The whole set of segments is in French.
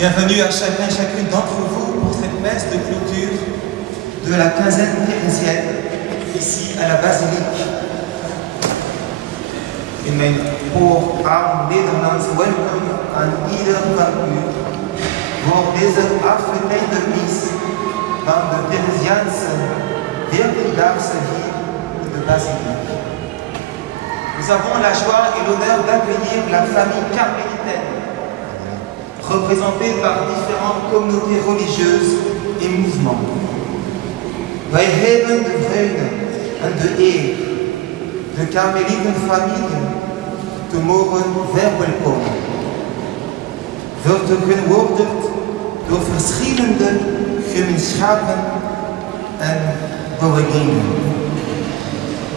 Bienvenue à chacun et chacune d'entre vous pour cette messe de clôture de la quinzaine thérésienne, ici à la basilique. In mijn voorarm Nederlands welkom aan ieder van u voor deze afgekeerde mis van de Theresiaanse 14-daagse hier in de basilique. Nous avons la joie et l'honneur d'accueillir la famille carmélitaine, représentée par différentes communautés religieuses et mouvements. Wij hebben de vreugde en de eer de Karmelietenfamilie te mogen verwelkomen. Vertegenwoordigd door verschillende gemeenschappen en bewegingen.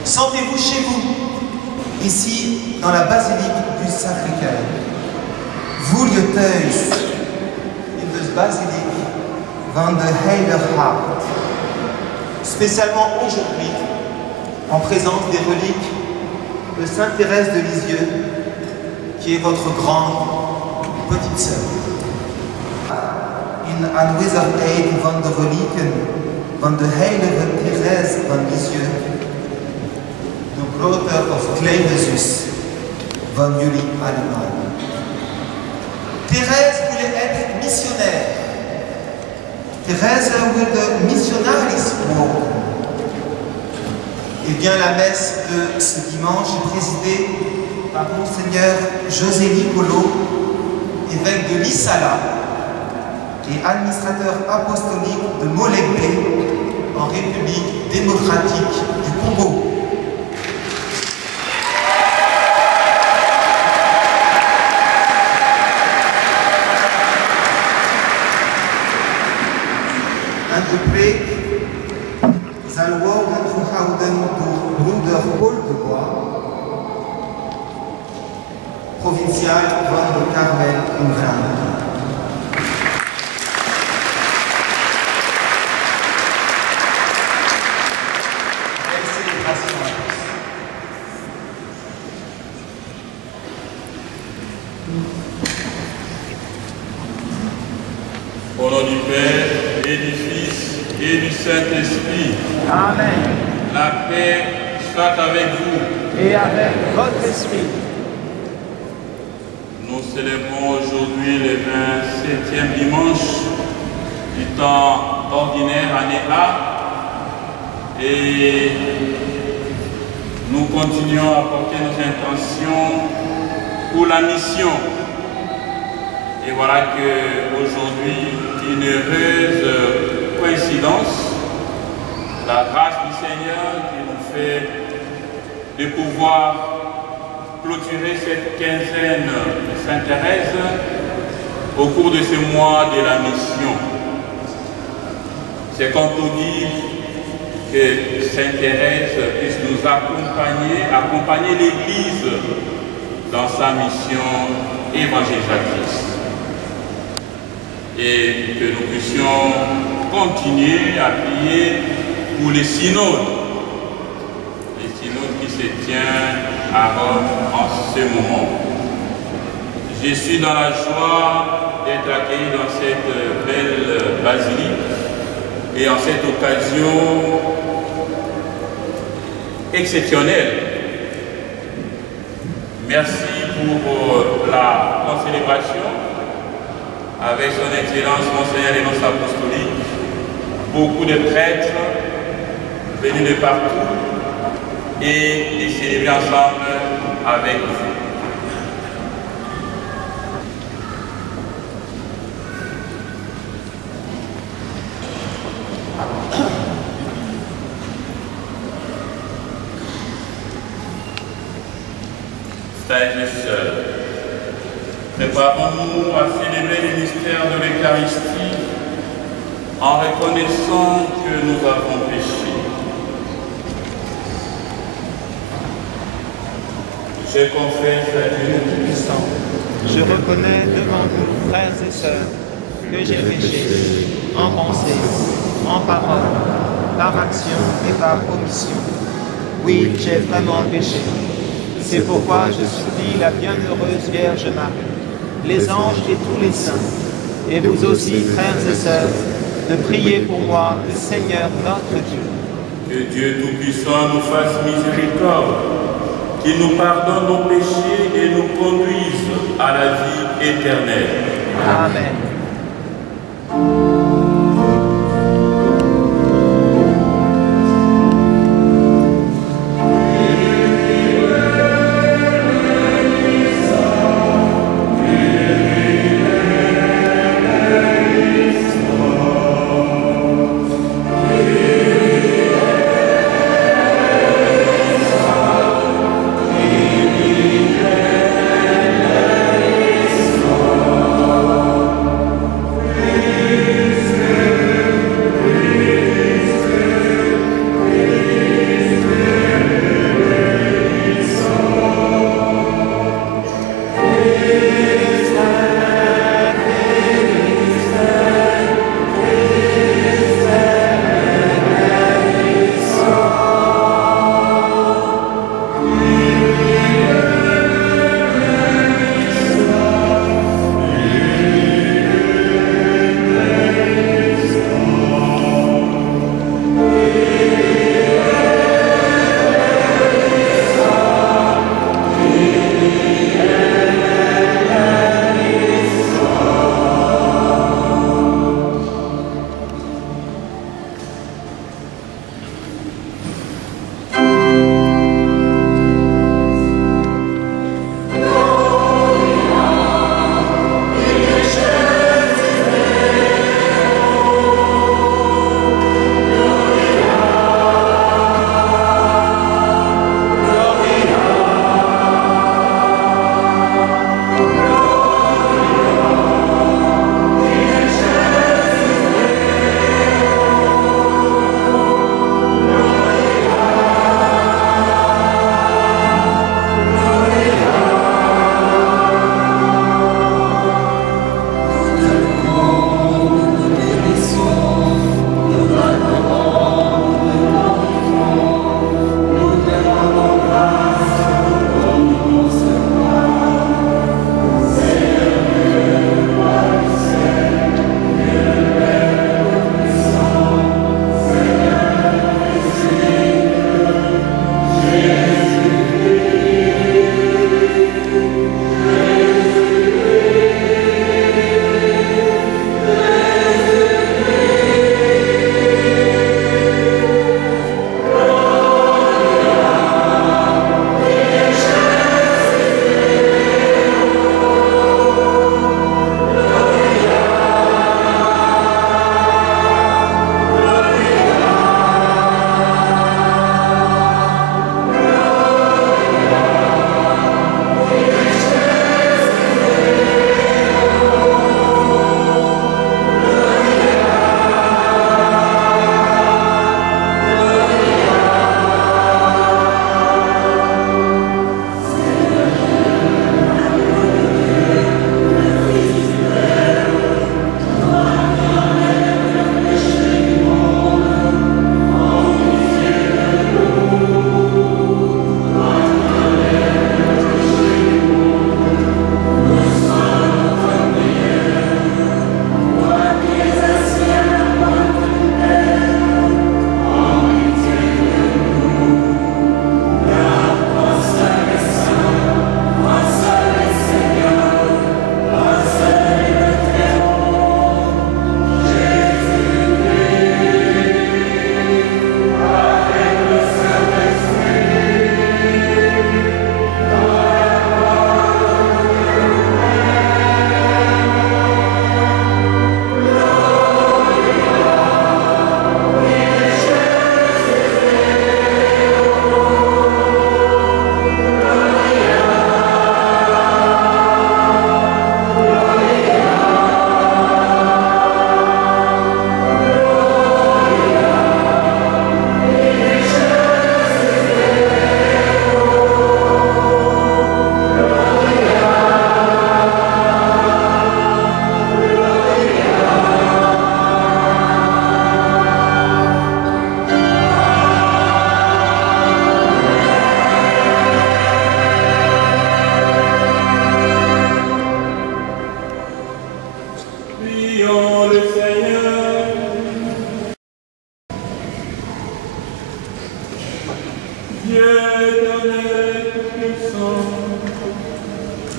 Sentez-vous chez vous, ici dans la basilique du Sacré-Cœur. Voel je thuis in de basiliek van de Heilige Hart. Spécialement aujourd'hui, en présence des reliques de Sainte Thérèse de Lisieux, qui est votre grande petite sœur. In aanwezigheid van de relieken van de Heilige Thérèse van Lisieux, de grote of kleine zus van jullie allemaal. Thérèse voulait être missionnaire. Thérèse wilde missionaris worden. Eh bien, la messe de ce dimanche est présidée par Monseigneur José Nicolo, évêque de Lissala et administrateur apostolique de Molegbé, en République démocratique du Congo. De preek zal worden gehouden door broeder Paul de Bois, provinciaal van de Karmel in Vlaanderen. Au nom du Père et du Fils et du Saint-Esprit. Amen. La paix soit avec vous. Et avec votre esprit. Nous célébrons aujourd'hui le 27e dimanche du temps ordinaire année A et nous continuons à porter nos intentions pour la mission. Et voilà qu'aujourd'hui, une heureuse coïncidence, la grâce du Seigneur qui nous fait de pouvoir clôturer cette quinzaine de Sainte Thérèse au cours de ce mois de la mission. C'est comme pour dire que Sainte Thérèse puisse nous accompagner l'Église dans sa mission évangélisatrice. Et que nous puissions continuer à prier pour les synodes qui se tiennent à Rome en ce moment. Je suis dans la joie d'être accueilli dans cette belle basilique et en cette occasion exceptionnelle. Merci pour la concélébration avec son Excellence Monseigneur et notre apostolique, beaucoup de prêtres venus de partout et de célébrer ensemble avec vous. Frères et sœurs, préparons-nous à célébrer le mystère de l'Eucharistie en reconnaissant que nous avons péché. Je confesse à Dieu Tout-Puissant, je reconnais devant vous, frères et sœurs, que j'ai péché en pensée, en parole, par action et par omission. Oui, j'ai vraiment péché. C'est pourquoi je supplie la bienheureuse Vierge Marie, les anges et tous les saints, Et vous aussi, frères et sœurs, de prier pour moi, le Seigneur notre Dieu. Que Dieu Tout-Puissant nous fasse miséricorde, qu'il nous pardonne nos péchés et nous conduise à la vie éternelle. Amen. Amen.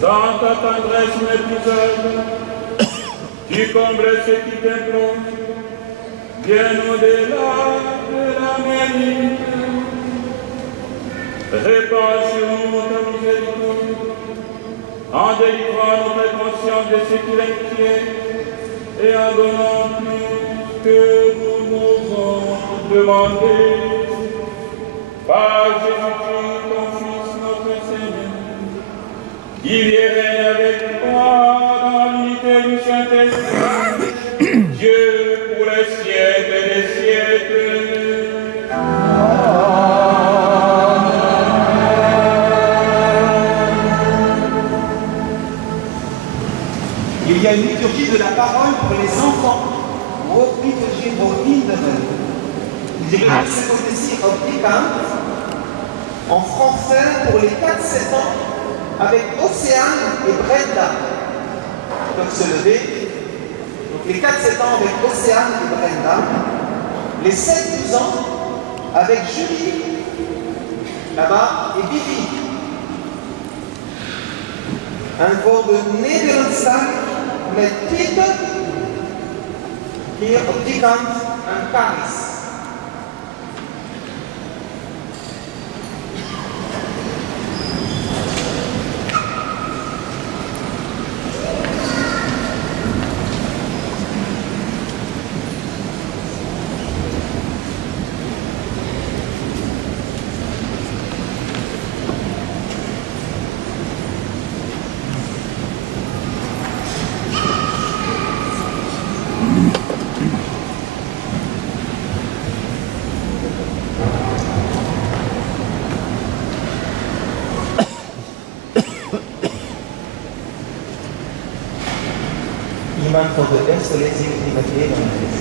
Dans ta tendresse méprisable, tu combles ceux qui t'implorent, bien au-delà de la mérite. Répands sur nous ta miséricorde, en délivrant notre conscience de ce qui l'inquiète et en donnant plus que nous n'osons demander. Par Jésus-Christ, ton Fils, notre Seigneur, qui vit et règne avec toi dans l'unité du Saint-Esprit, Dieu pour les siècles des siècles. Il y a une liturgie de la parole pour les enfants. Wo liturgie voor kinderen. Je vais ce côté-ci en français pour les 4-7 ans avec Océane et Brenda. Ils peuvent se lever. Donc les 4-7 ans avec Océane et Brenda. Les 7-12 ans avec Julie, là-bas, et Bibi. Un voor de Nederlandstalig met Pieter, hier op die kant een Paris. Iemand voor de eerste lezing die met Nederland is.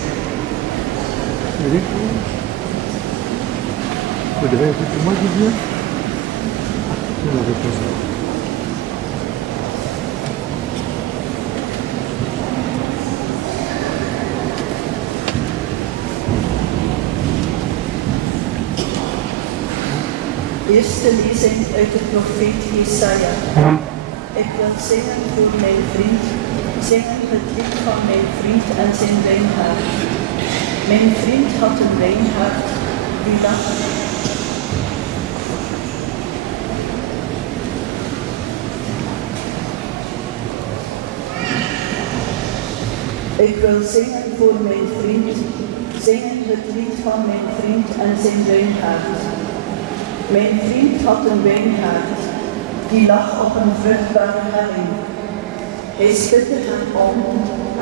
Vous devez écouter moi qui viens. Je l'avais posé. Eerste lezing uit de profeet Jesaja. Ik wil zingen voor mijn vriend, zingen het lied van mijn vriend en zijn wijngaard. Mijn vriend had een wijngaard die lag. Ik wil zingen voor mijn vriend, zingen het lied van mijn vriend en zijn wijngaard. Mijn vriend had een wijngaard, die lag op een vruchtbare helling. Hij spitte hem om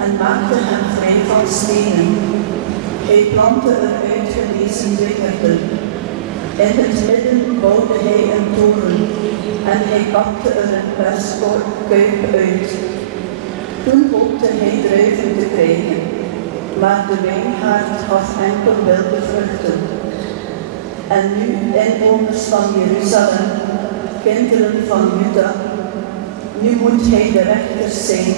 en maakte hem vrij van stenen. Hij plantte er uitgelezen wingerde. In het midden bouwde hij een toren en hij kapte er een perskuip uit. Toen hoopte hij druiven te krijgen, maar de wijngaard gaf enkel wilde vruchten. En nu, inwoners van Jeruzalem, kinderen van Juda, nu moet hij de rechter zijn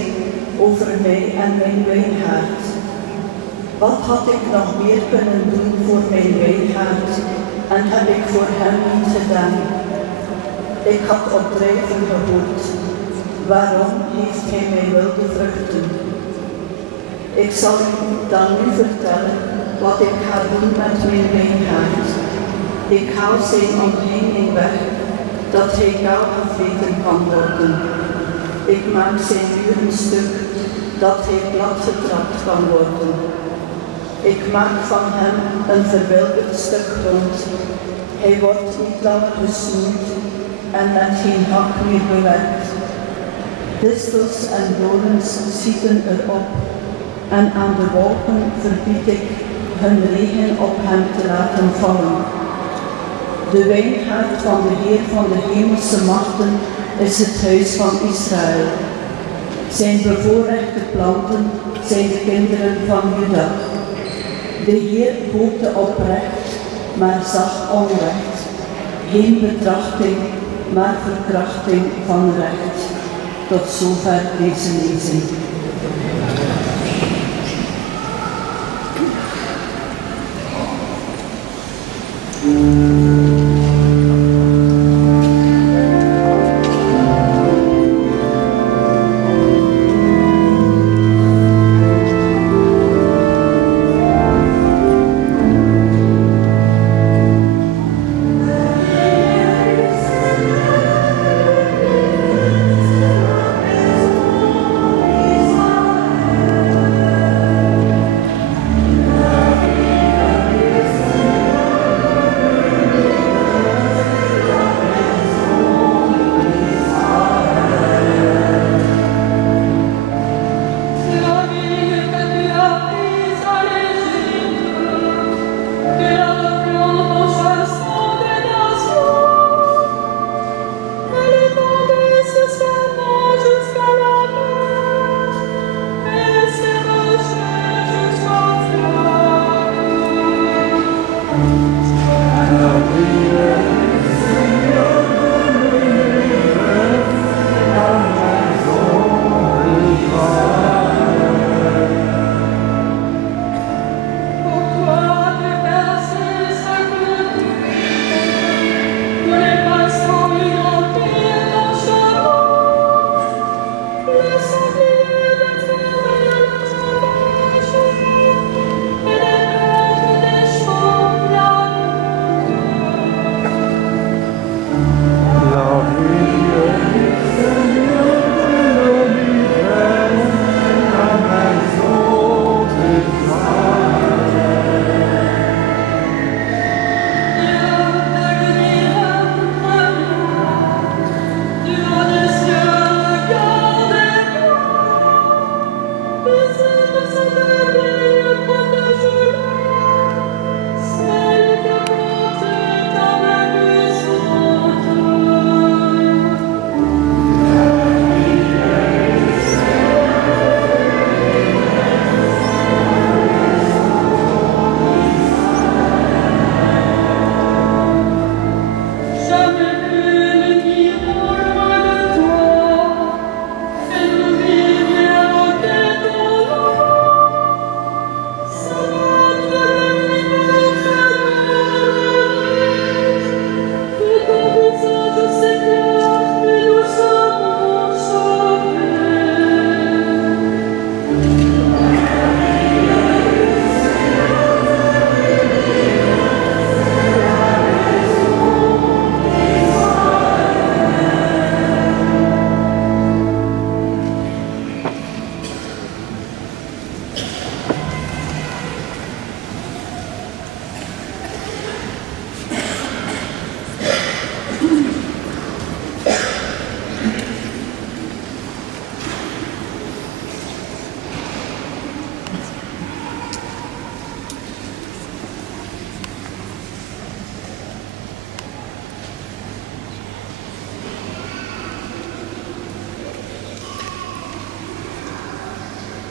over mij en mijn wijngaard. Wat had ik nog meer kunnen doen voor mijn wijngaard en heb ik voor hem niet gedaan? Ik had op drijven gehoord. Waarom heeft hij mij wilde vruchten? Ik zal u dan nu vertellen wat ik ga doen met mijn wijngaard. Ik haal zijn omheining weg, dat hij kaal gevreten kan worden. Ik maak zijn muren stuk, dat hij platgetrapt kan worden. Ik maak van hem een verwilderd stuk grond. Hij wordt niet langer gesnoeid en met geen hak meer bewerkt. Distels en dorens schieten erop en aan de wolken verbied ik hun regen op hem te laten vallen. De wijngaard van de Heer van de hemelse machten is het huis van Israël. Zijn bevoorrechte planten zijn de kinderen van Juda. De Heer hoopte oprecht, maar zag onrecht. Geen betrachting, maar verkrachting van recht. Tot zover deze lezing.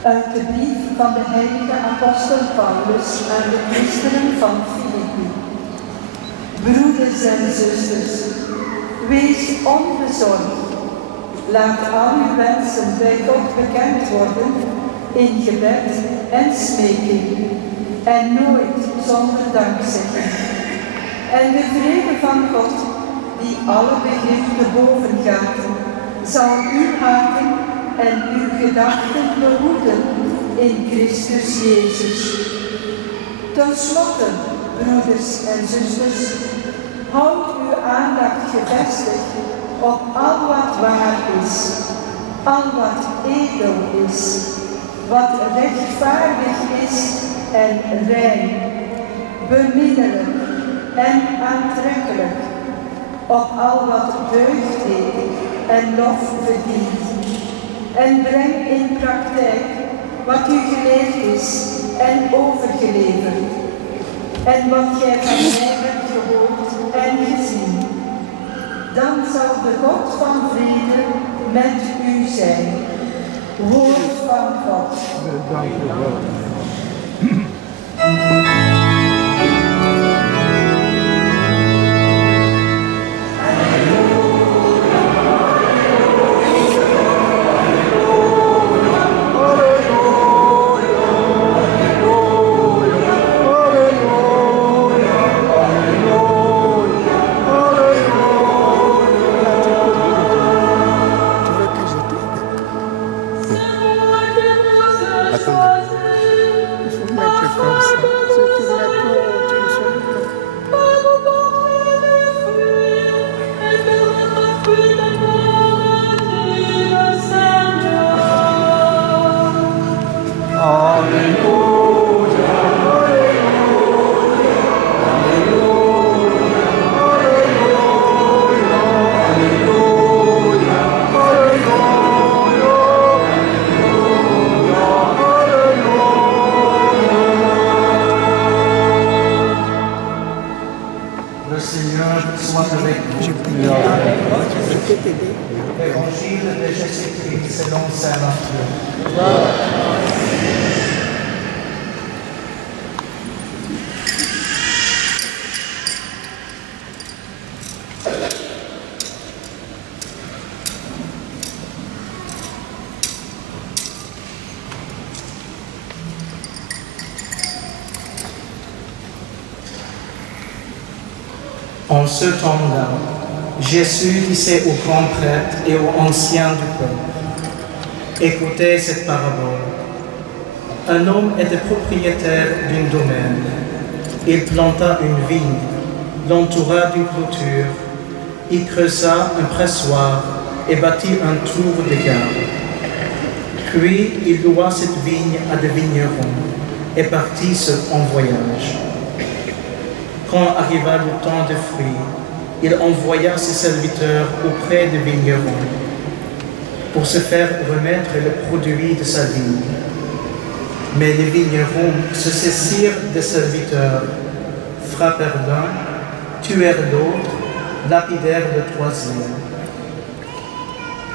Uit de brief van de heilige apostel Paulus aan de christenen van Filippi. Broeders en zusters, wees onbezorgd. Laat al uw wensen bij God bekend worden in gebed en smeking en nooit zonder dankzegging. En de vrede van God, die alle begrip te boven gaat, zal uw harten en uw gedachten behoeden in Christus Jezus. Ten slotte, broeders en zusters, houd uw aandacht gevestigd op al wat waar is, al wat edel is, wat rechtvaardig is en rein, beminnelijk en aantrekkelijk, op al wat deugd heeft en lof verdient. En breng in praktijk wat u geleerd is en overgeleverd, en wat gij van mij hebt gehoord en gezien. Dan zal de God van vrede met u zijn. Woord van God. Dank u wel. Évangile de Jésus-Christ selon saint Matthieu. En ce temps-là, Jésus disait aux grands prêtres et aux anciens du peuple: écoutez cette parabole. Un homme était propriétaire d'une domaine. Il planta une vigne, l'entoura d'une clôture, il creusa un pressoir et bâtit un tour de garde. Puis il loua cette vigne à des vignerons et partit en voyage. Quand arriva le temps des fruits, il envoya ses serviteurs auprès des vignerons pour se faire remettre le produit de sa vigne. Mais les vignerons se saisirent des serviteurs, frappèrent l'un, tuèrent l'autre, lapidèrent le troisième.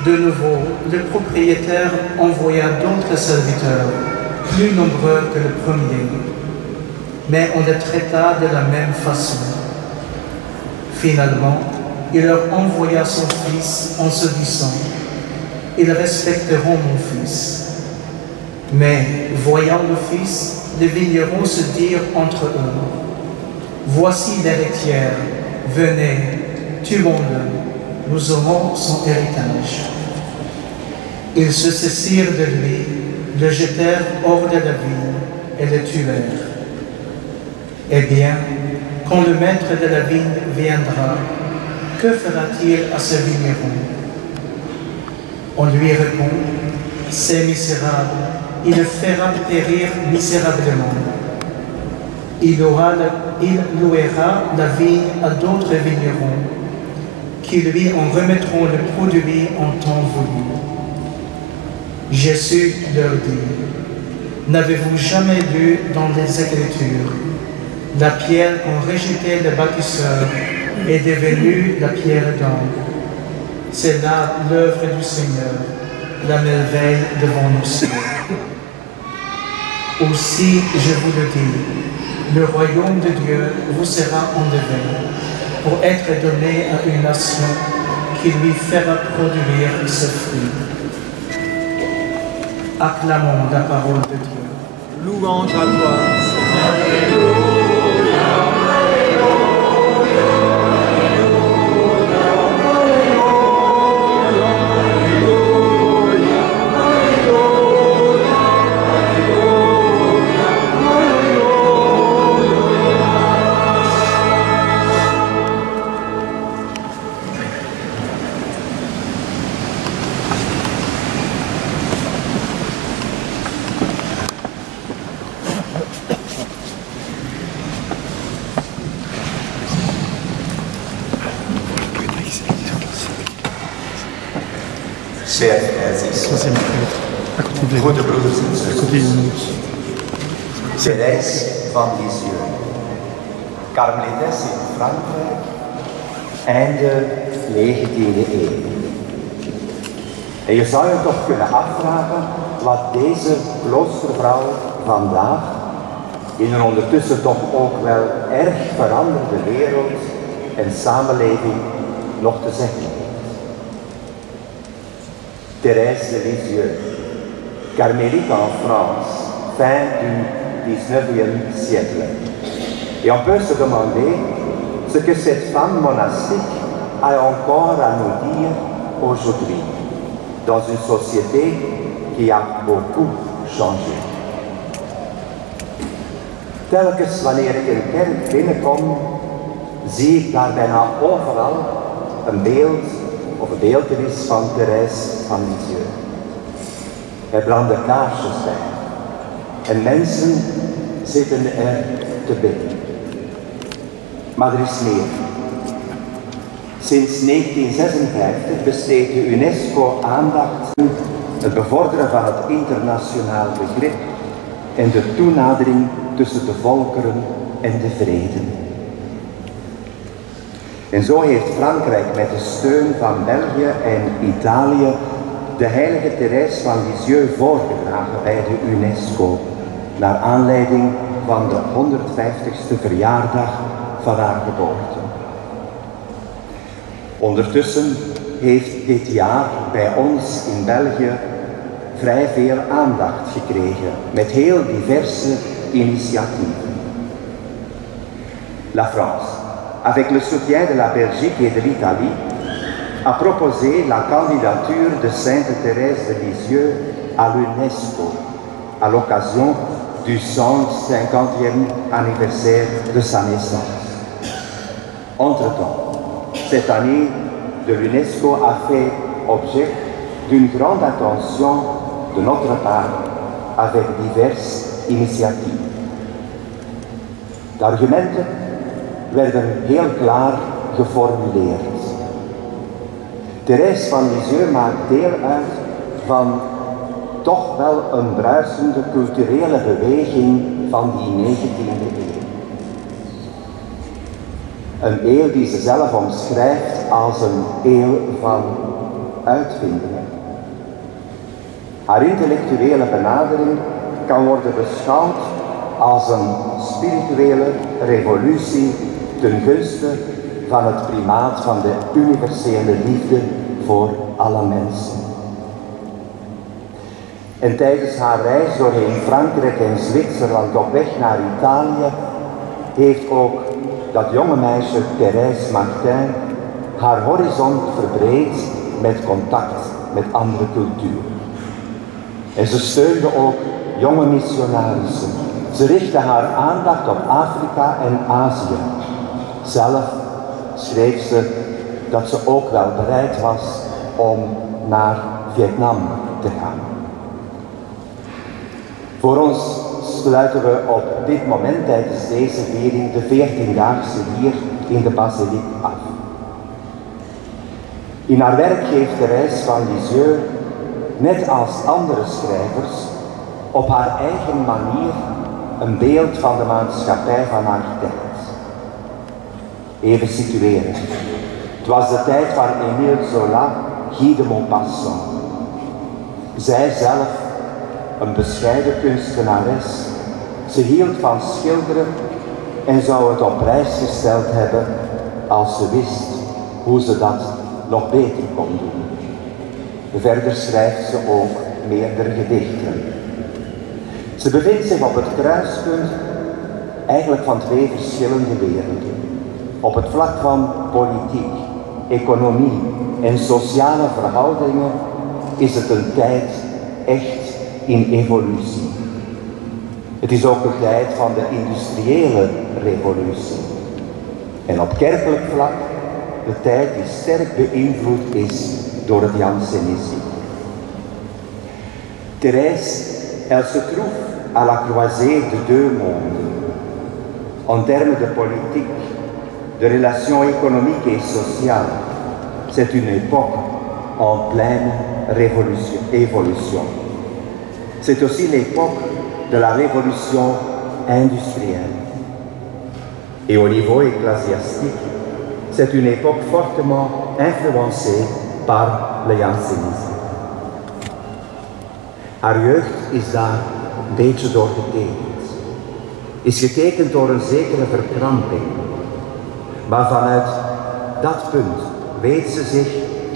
De nouveau, le propriétaire envoya d'autres serviteurs, plus nombreux que le premier, mais on les traita de la même façon. Finalement, il leur envoya son fils en se disant: ils respecteront mon fils. Mais, voyant le fils, les vignerons se dirent entre eux: voici l'héritière, venez, tuons-le, nous aurons son héritage. Ils se saisirent de lui, le jetèrent hors de la vigne et le tuèrent. Eh bien, quand le maître de la vigne viendra, que fera-t-il à ce vigneron? On lui répond: c'est misérable, il le fera périr misérablement. Il louera la vigne à d'autres vignerons, qui lui en remettront le produit en temps voulu. Jésus leur dit: n'avez-vous jamais lu dans les Écritures: la pierre qu'ont rejetée les bâtisseurs est devenue la pierre d'angle. C'est là l'œuvre du Seigneur, la merveille devant nos cieux. Aussi, je vous le dis, le royaume de Dieu vous sera enlevé pour être donné à une nation qui lui fera produire ce fruit. Acclamons la parole de Dieu. Louange à toi, Seigneur. Chers frères et sœurs, goede broeders en zusters, Thérèse van Lisieux, karmelitesse in Frankrijk, einde 19e eeuw. En je zou je toch kunnen afvragen wat deze kloostervrouw vandaag, in een ondertussen toch ook wel erg veranderde wereld en samenleving, nog te zeggen heeft. Thérèse de Lisieux, carmélite en France, fin du 19e siècle. Et on peut se demander ce que cette femme monastique a encore à nous dire aujourd'hui, dans une société qui a beaucoup changé. Telkens wanneer ik een kerk binnenkom, zie ik daar bijna overal een beeld of een beeltenis van Thérèse van Lisieux. Er branden kaarsjes bij en mensen zitten er te bidden. Maar er is meer. Sinds 1956 besteedt de UNESCO aandacht aan het bevorderen van het internationaal begrip en de toenadering tussen de volkeren en de vrede. En zo heeft Frankrijk met de steun van België en Italië de heilige Thérèse van Lisieux voorgedragen bij de UNESCO, naar aanleiding van de 150ste verjaardag van haar geboorte. Ondertussen heeft dit jaar bij ons in België vrij veel aandacht gekregen, met heel diverse initiatieven. La France, avec le soutien de la Belgique et de l'Italie, a proposé la candidature de Sainte Thérèse de Lisieux à l'UNESCO, à l'occasion du 150e anniversaire de sa naissance. Entre-temps, cette année de l'UNESCO a fait objet d'une grande attention de notre part avec diverses initiatieven. De argumenten werden heel klaar geformuleerd. Thérèse van Lisieux maakt deel uit van toch wel een bruisende culturele beweging van die 19e eeuw. Een eeuw die ze zelf omschrijft als een eeuw van uitvindingen. Haar intellectuele benadering kan worden beschouwd als een spirituele revolutie ten gunste van het primaat van de universele liefde voor alle mensen. En tijdens haar reis doorheen Frankrijk en Zwitserland op weg naar Italië heeft ook dat jonge meisje Thérèse Martin haar horizon verbreed met contact met andere culturen. En ze steunde ook jonge missionarissen. Ze richtte haar aandacht op Afrika en Azië. Zelf schreef ze dat ze ook wel bereid was om naar Vietnam te gaan. Voor ons sluiten we op dit moment tijdens deze viering de 14-daagse hier in de basiliek af. In haar werk geeft Thérèse van Lisieux, net als andere schrijvers, op haar eigen manier een beeld van de maatschappij van haar tijd. Even situeren. Het was de tijd van Émile Zola, Guy de Maupassant. Zij zelf een bescheiden kunstenares. Ze hield van schilderen en zou het op prijs gesteld hebben als ze wist hoe ze dat nog beter kon doen. Verder schrijft ze ook meerdere gedichten. Ze bevindt zich op het kruispunt eigenlijk van twee verschillende werelden. Op het vlak van politiek, economie en sociale verhoudingen is het een tijd echt in evolutie. Het is ook de tijd van de industriële revolutie. En op kerkelijk vlak de tijd die sterk beïnvloed is door het Jansenisme. Thérèse, elle se trouve à la croisée de deux mondes. En termes de politique, de relations économiques et sociales, c'est une époque en pleine évolution. C'est aussi l'époque de la révolution industrielle. Et au niveau ecclésiastique, c'est une époque fortement influencée par le Jansenisme. Haar jeugd is daar een beetje door getekend. Is getekend door een zekere verkramping. Maar vanuit dat punt weet ze zich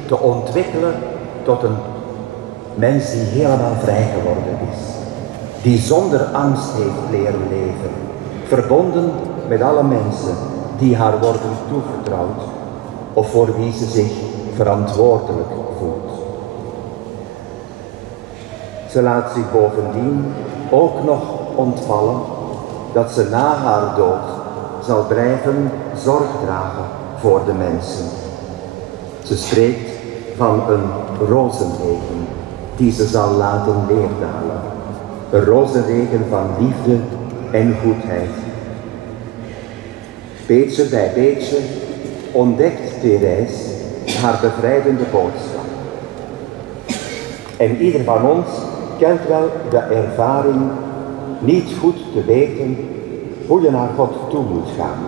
te ontwikkelen tot een mens die helemaal vrij geworden is. Die zonder angst heeft leren leven. Verbonden met alle mensen die haar worden toevertrouwd of voor wie ze zich verantwoordelijk voelt. Ze laat zich bovendien ook nog ontvallen dat ze na haar dood zal blijven zorg dragen voor de mensen. Ze spreekt van een rozenregen die ze zal laten neerdalen. Een rozenregen van liefde en goedheid. Beetje bij beetje ontdekt Thérèse haar bevrijdende boodschap. En ieder van ons kent wel de ervaring niet goed te weten hoe je naar God toe moet gaan.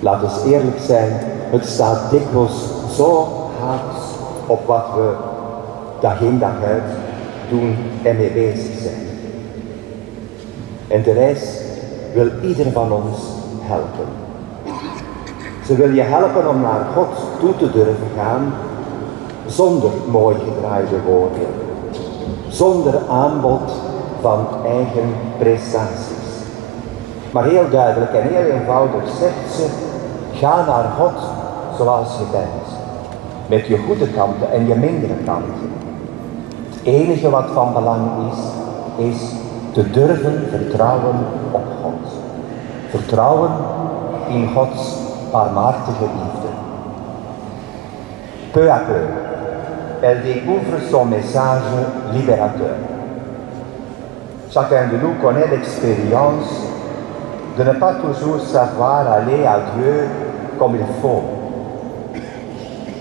Laat eens eerlijk zijn, het staat dikwijls zo haaks op wat we dag in dag uit doen en mee bezig zijn. En Thérèse wil ieder van ons helpen. Ze wil je helpen om naar God toe te durven gaan zonder mooi gedraaide woorden, zonder aanbod van eigen prestaties. Maar heel duidelijk en heel eenvoudig zegt ze, ga naar God zoals je bent, met je goede kanten en je mindere kanten. Het enige wat van belang is te durven vertrouwen op God. Vertrouwen in Gods barmhartige liefde. Peu à peu, elle découvre son message libérateur. Chacun de nous connaît l'expérience de ne pas toujours savoir aller à Dieu comme il faut.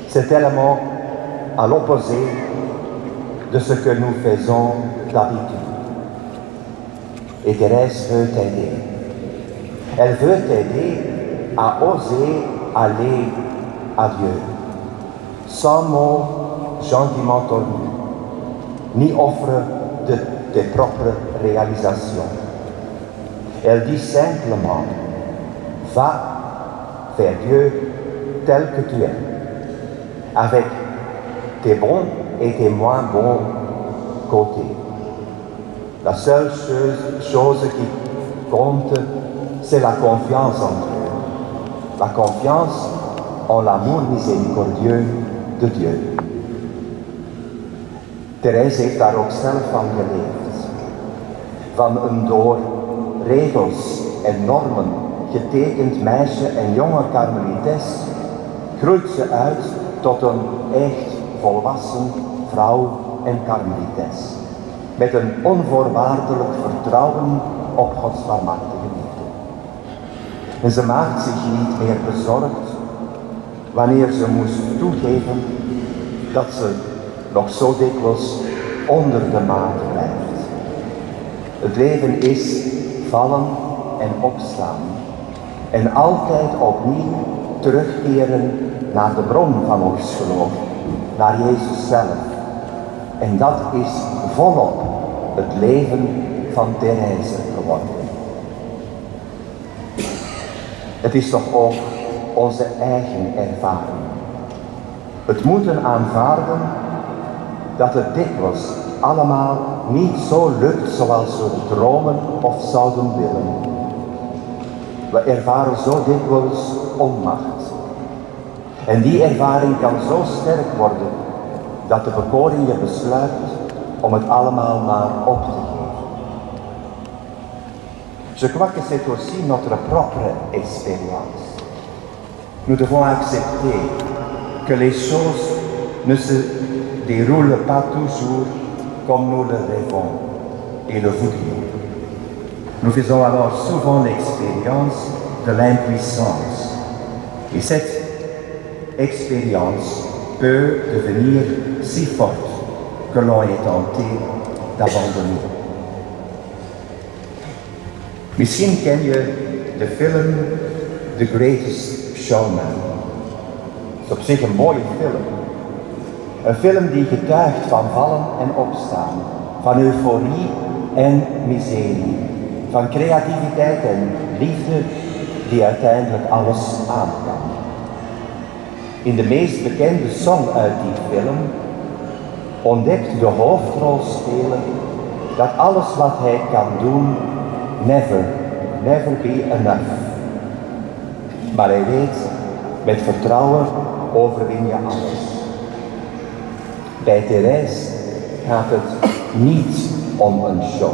C'est tellement à l'opposé de ce que nous faisons d'habitude. Et Thérèse veut t'aider. Elle veut t'aider à oser aller à Dieu, sans mots gentiment tordus, ni offre de tes propres réalisations. Elle dit simplement, va vers Dieu tel que tu es, avec tes bons et tes moins bons côtés. La seule chose qui compte, c'est la confiance en Dieu. La confiance en l'amour miséricordieux de Dieu. Thérèse heeft daar ook zelf van geleefd. Van een door regels en normen getekend meisje en jonge karmelites groeit ze uit tot een echt volwassen vrouw en karmelites. Met een onvoorwaardelijk vertrouwen op Gods barmhartige liefde. En ze maakt zich niet meer bezorgd wanneer ze moest toegeven dat ze nog zo dikwijls onder de maat blijft. Het leven is vallen en opstaan. En altijd opnieuw terugkeren naar de bron van ons geloof, naar Jezus zelf. En dat is volop het leven van Therese geworden. Het is toch ook onze eigen ervaring. Het moeten aanvaarden dat het dikwijls allemaal niet zo lukt zoals we dromen of zouden willen. We ervaren zo dikwijls onmacht. En die ervaring kan zo sterk worden dat de bekoring je besluit om het allemaal maar op te geven. Je crois que c'est aussi notre propre expérience. Nous devons accepter que les choses ne se déroulent pas toujours comme nous le rêvons et le voudrions. Nous faisons alors souvent l'expérience de l'impuissance. Et cette expérience peut devenir si forte que l'on est tenté d'abandonner. Misschien ken je de film The Greatest Showman. Het is op zich een mooie film. Een film die getuigt van vallen en opstaan, van euforie en miserie, van creativiteit en liefde die uiteindelijk alles aan kan. In de meest bekende song uit die film ontdekt de hoofdrolspeler dat alles wat hij kan doen never be enough. Maar hij weet, met vertrouwen overwin je alles. Bij Therese gaat het niet om een show,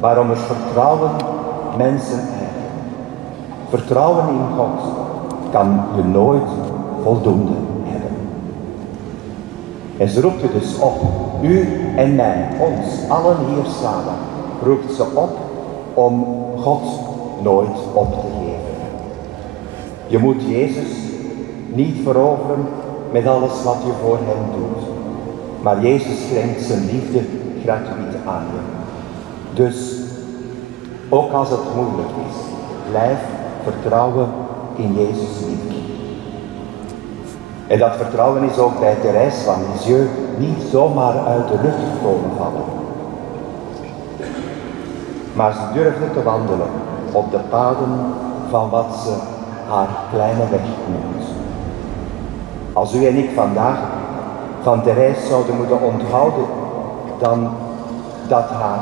maar om het vertrouwen mensen eigen. Vertrouwen in God kan je nooit voldoende hebben. En ze roept je dus op, u en mij, ons allen hier samen, roept ze op om God nooit op te geven. Je moet Jezus niet veroveren met alles wat je voor hem doet. Maar Jezus schenkt zijn liefde gratuit aan je. Dus, ook als het moeilijk is, blijf vertrouwen in Jezus liefde. En dat vertrouwen is ook bij Therese van Lisieux niet zomaar uit de lucht gekomen vallen. Maar ze durfde te wandelen op de paden van wat ze haar kleine weg noemt. Als u en ik vandaag van Therese zouden moeten onthouden, dan dat haar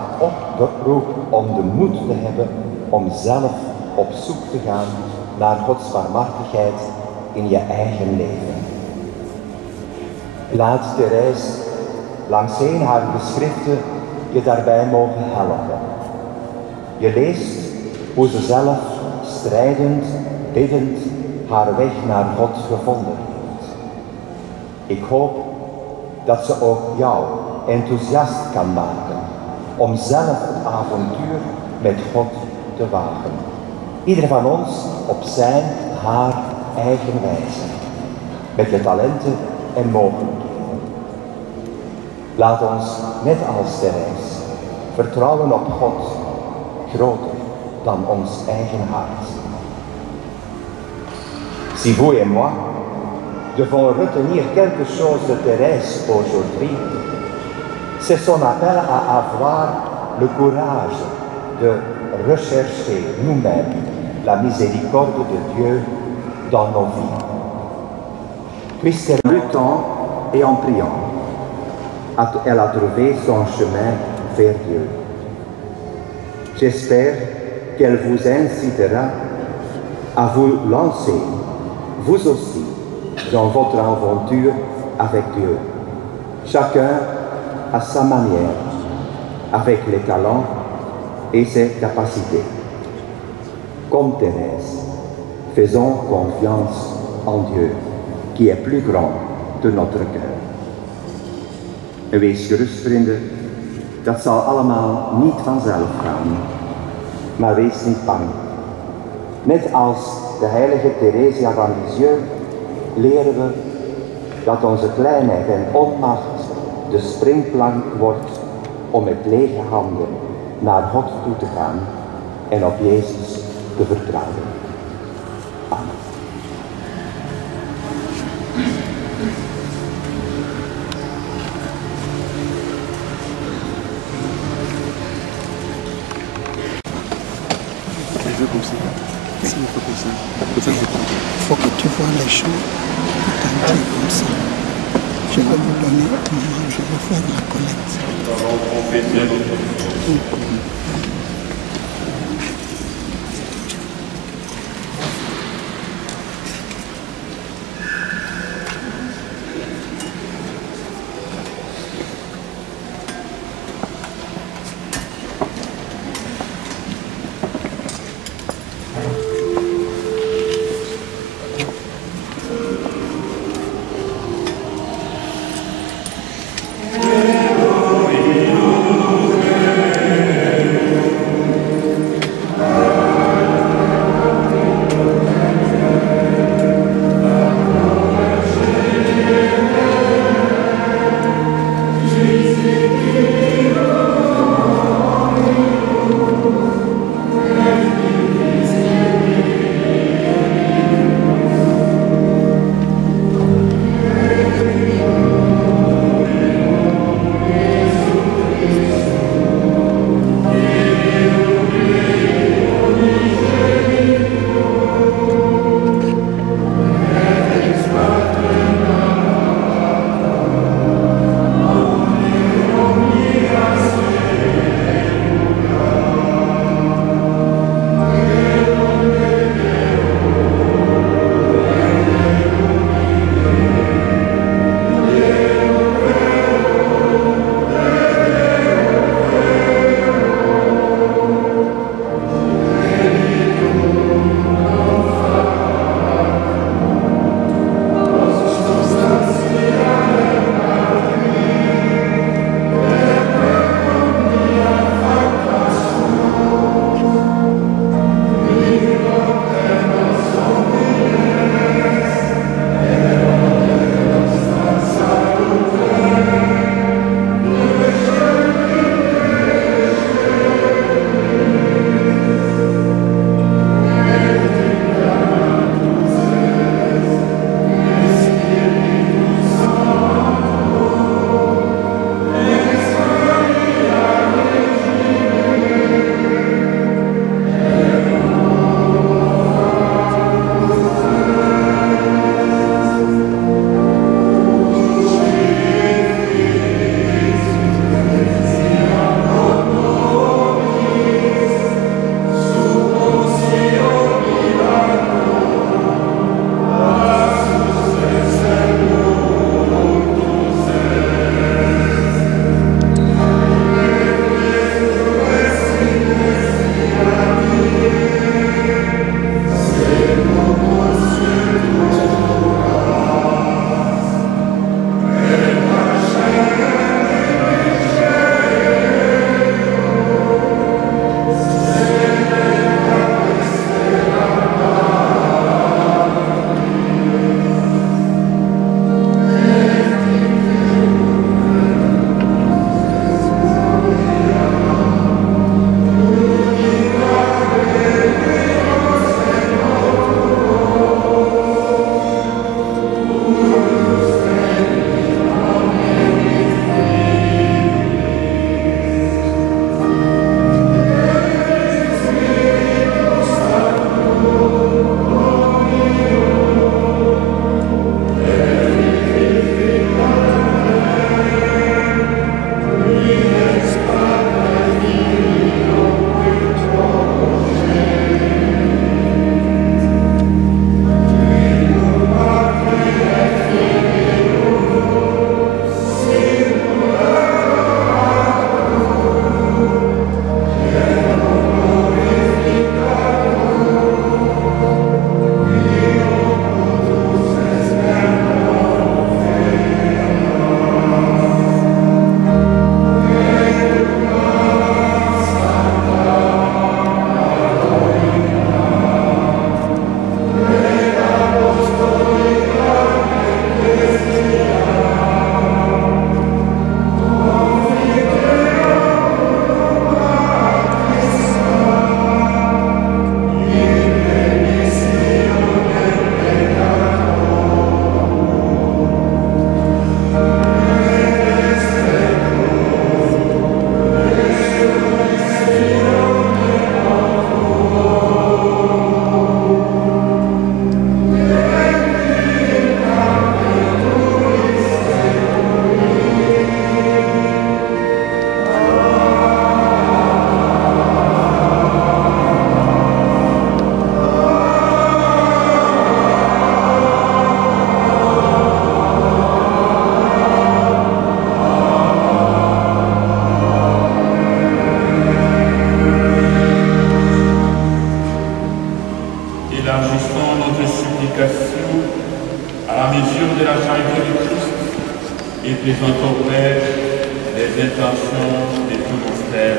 oproep om de moed te hebben om zelf op zoek te gaan naar Gods barmhartigheid in je eigen leven. Laat Therese langsheen haar geschriften je daarbij mogen helpen. Je leest hoe ze zelf strijdend, biddend haar weg naar God gevonden heeft. Ik hoop dat ze ook jou enthousiast kan maken om zelf het avontuur met God te wagen. Ieder van ons op zijn, haar eigen wijze, met je talenten en mogelijkheden. Laat ons, net als Therese, vertrouwen op God, groter dan ons eigen hart. Si vous et moi devons retenir quelque chose de Thérèse aujourd'hui, c'est son appel à avoir le courage de rechercher nous-mêmes la miséricorde de Dieu dans nos vies. En luttant et en priant, elle a trouvé son chemin vers Dieu. J'espère qu'elle vous incitera à vous lancer, vous aussi, dans votre aventure avec Dieu. Chacun à sa manière, avec les talents et ses capacités. Comme Thérèse, faisons confiance en Dieu, qui est plus grand que notre cœur. En wees gerust, vrienden, dat zal allemaal niet vanzelf gaan. Maar wees niet bang. Net als de heilige Theresia van Lisieux leren we dat onze kleinheid en onmacht de springplank wordt om met lege handen naar God toe te gaan en op Jezus te vertrouwen. Amen. faut que tu vois les choses tout entier comme ça. Je vais vous donner un moment, je vais faire la collecte. présente au Père les intentions de tous nos frères.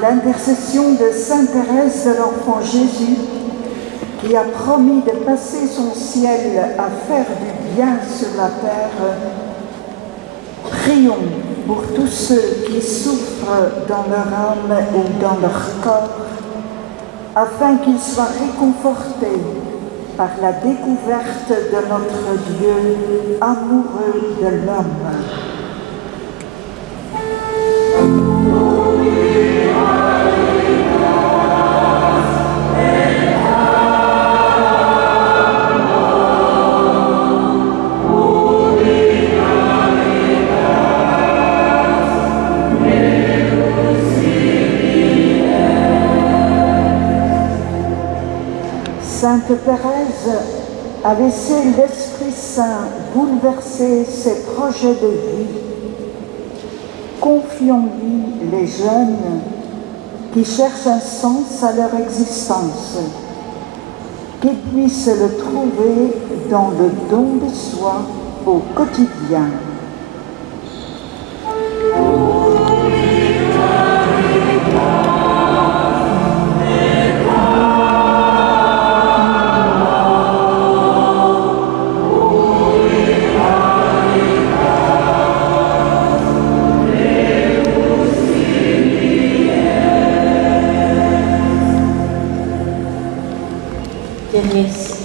L'intercession de Sainte Thérèse de l'Enfant Jésus, qui a promis de passer son ciel à faire du bien sur la terre, prions pour tous ceux qui souffrent dans leur âme ou dans leur corps, afin qu'ils soient réconfortés par la découverte de notre Dieu amoureux de l'homme. Sainte Thérèse a laissé l'Esprit Saint bouleverser ses projets de vie. Confions-lui les jeunes qui cherchent un sens à leur existence, qu'ils puissent le trouver dans le don de soi au quotidien.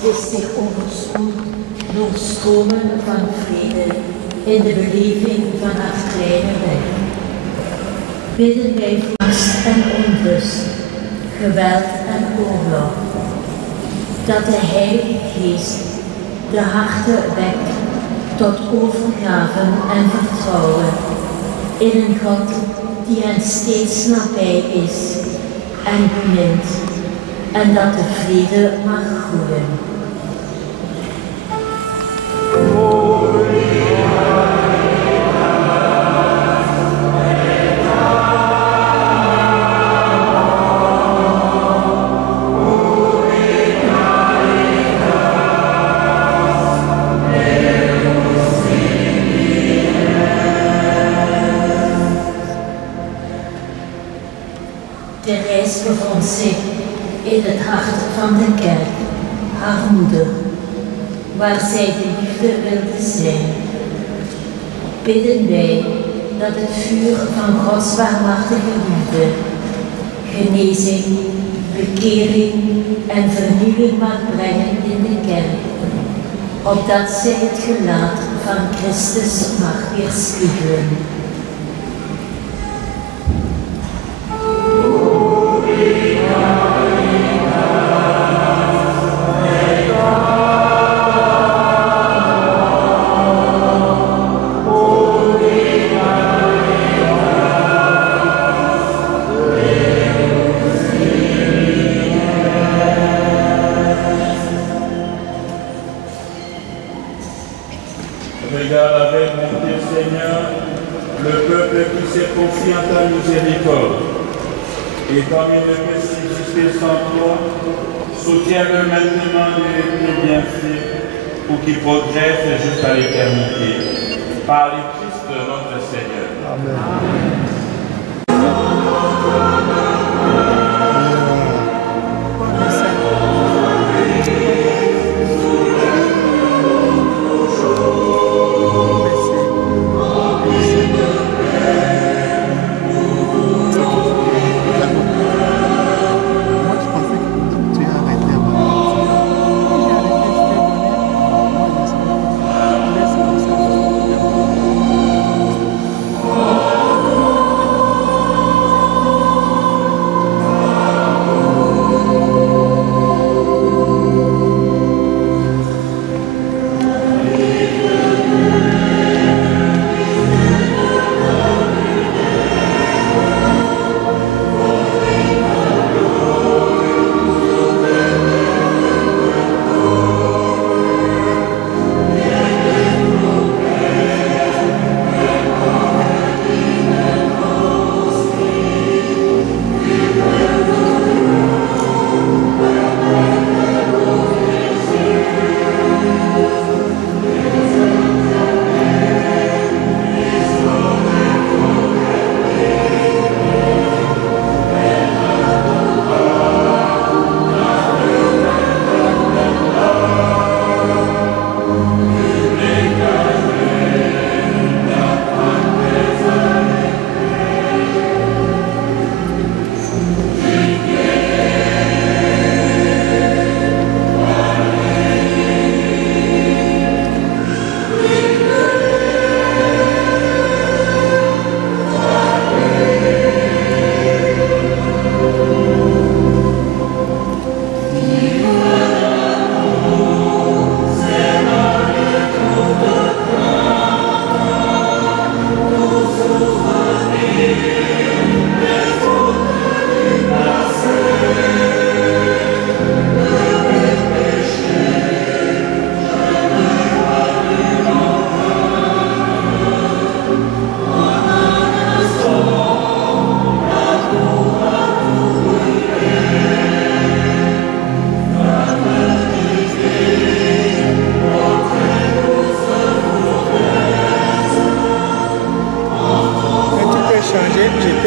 Is zich overspoeld door stromen van vrede in de beleving van het kleine weg. Bidden wij voor angst en onrust, geweld en oorlog, dat de Heilige Geest de harten wekt tot overgave en vertrouwen in een God die hen steeds nabij is en bemint, en dat de vrede mag groeien. Therese bevond zich in het hart van de kerk, haar moeder, waar zij de liefde wilde zijn. Bidden wij dat het vuur van Gods waarachtige liefde, genezing, bekering en vernieuwing mag brengen in de kerk, opdat zij het gelaat van Christus mag weerspiegelen. Regarde avec bonté, Seigneur, le peuple qui s'est confié en ta miséricorde. Et comme il ne peut subsister sans toi, soutiens-le maintenant de tes bienfaits pour qu'il progresse jusqu'à l'éternité. Par le Christ notre Seigneur. Amen.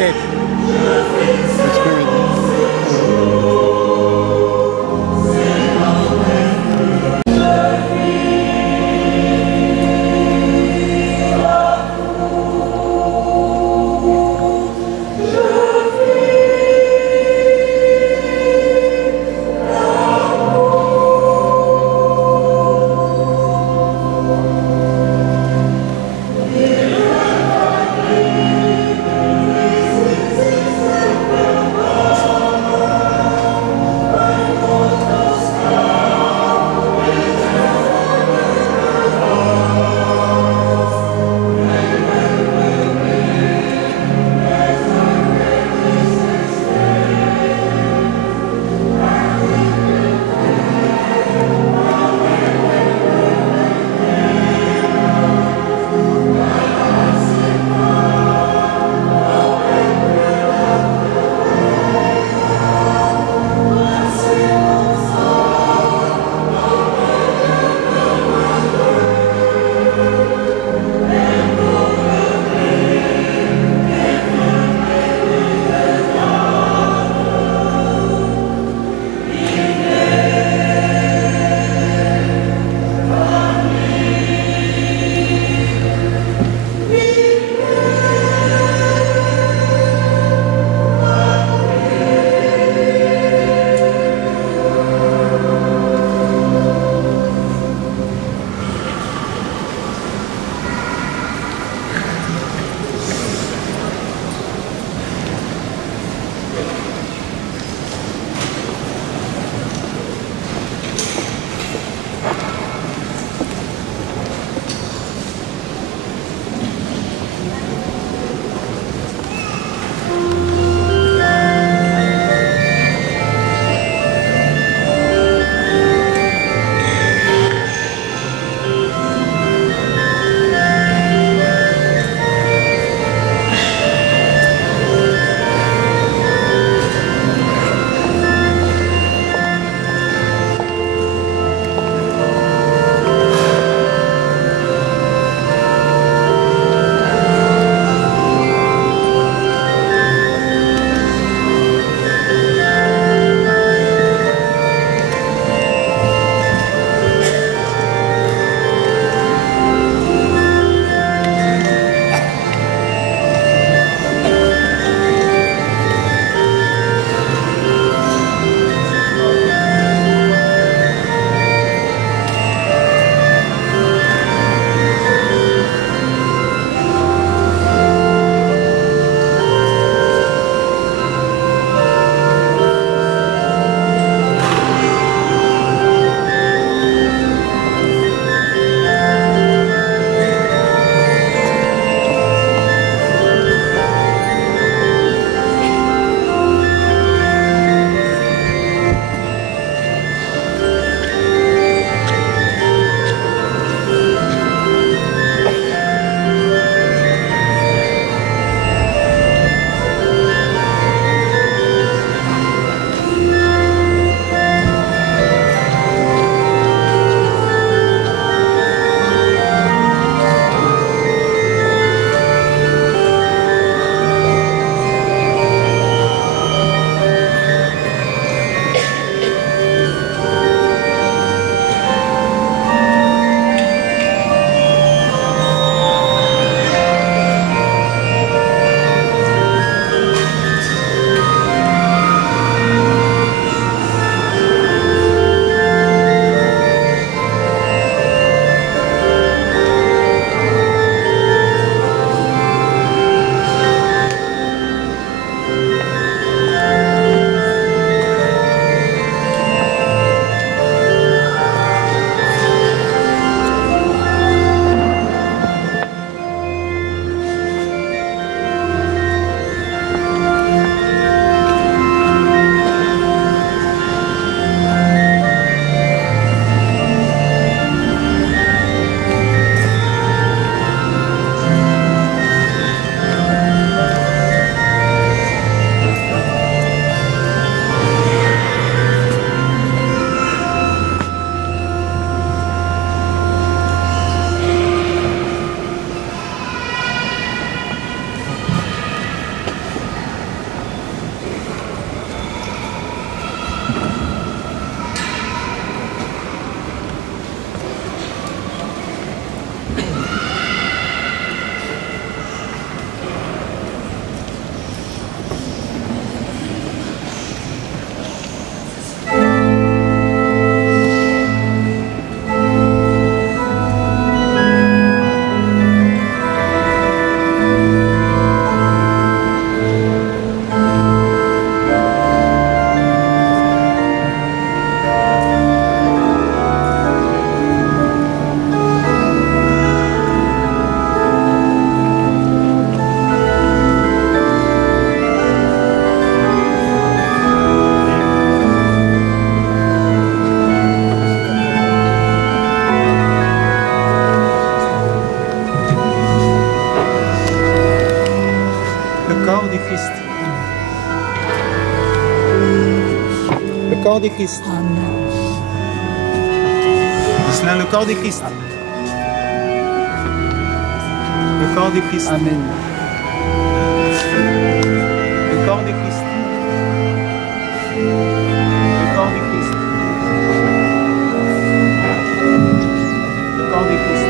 dead. Let's bury them. Christ. Le corps de Christ. C'est le corps de Christ. Le corps de Christ. Amen. Le corps de Christ. Le corps de Christ. Le corps de Christ.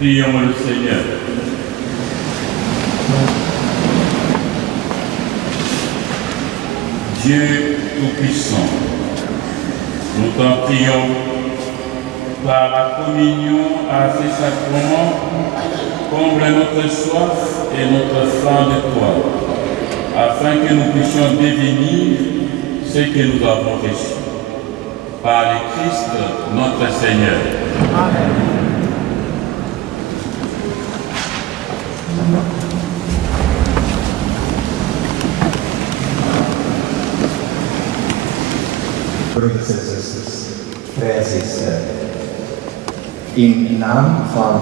Prions le Seigneur. Dieu Tout-Puissant, nous t'en prions par la communion à ces sacrements, comble notre soif et notre faim de toi, afin que nous puissions devenir ce que nous avons reçu. Par le Christ notre Seigneur. Amen. Broeders en zusters, prijs is in naam van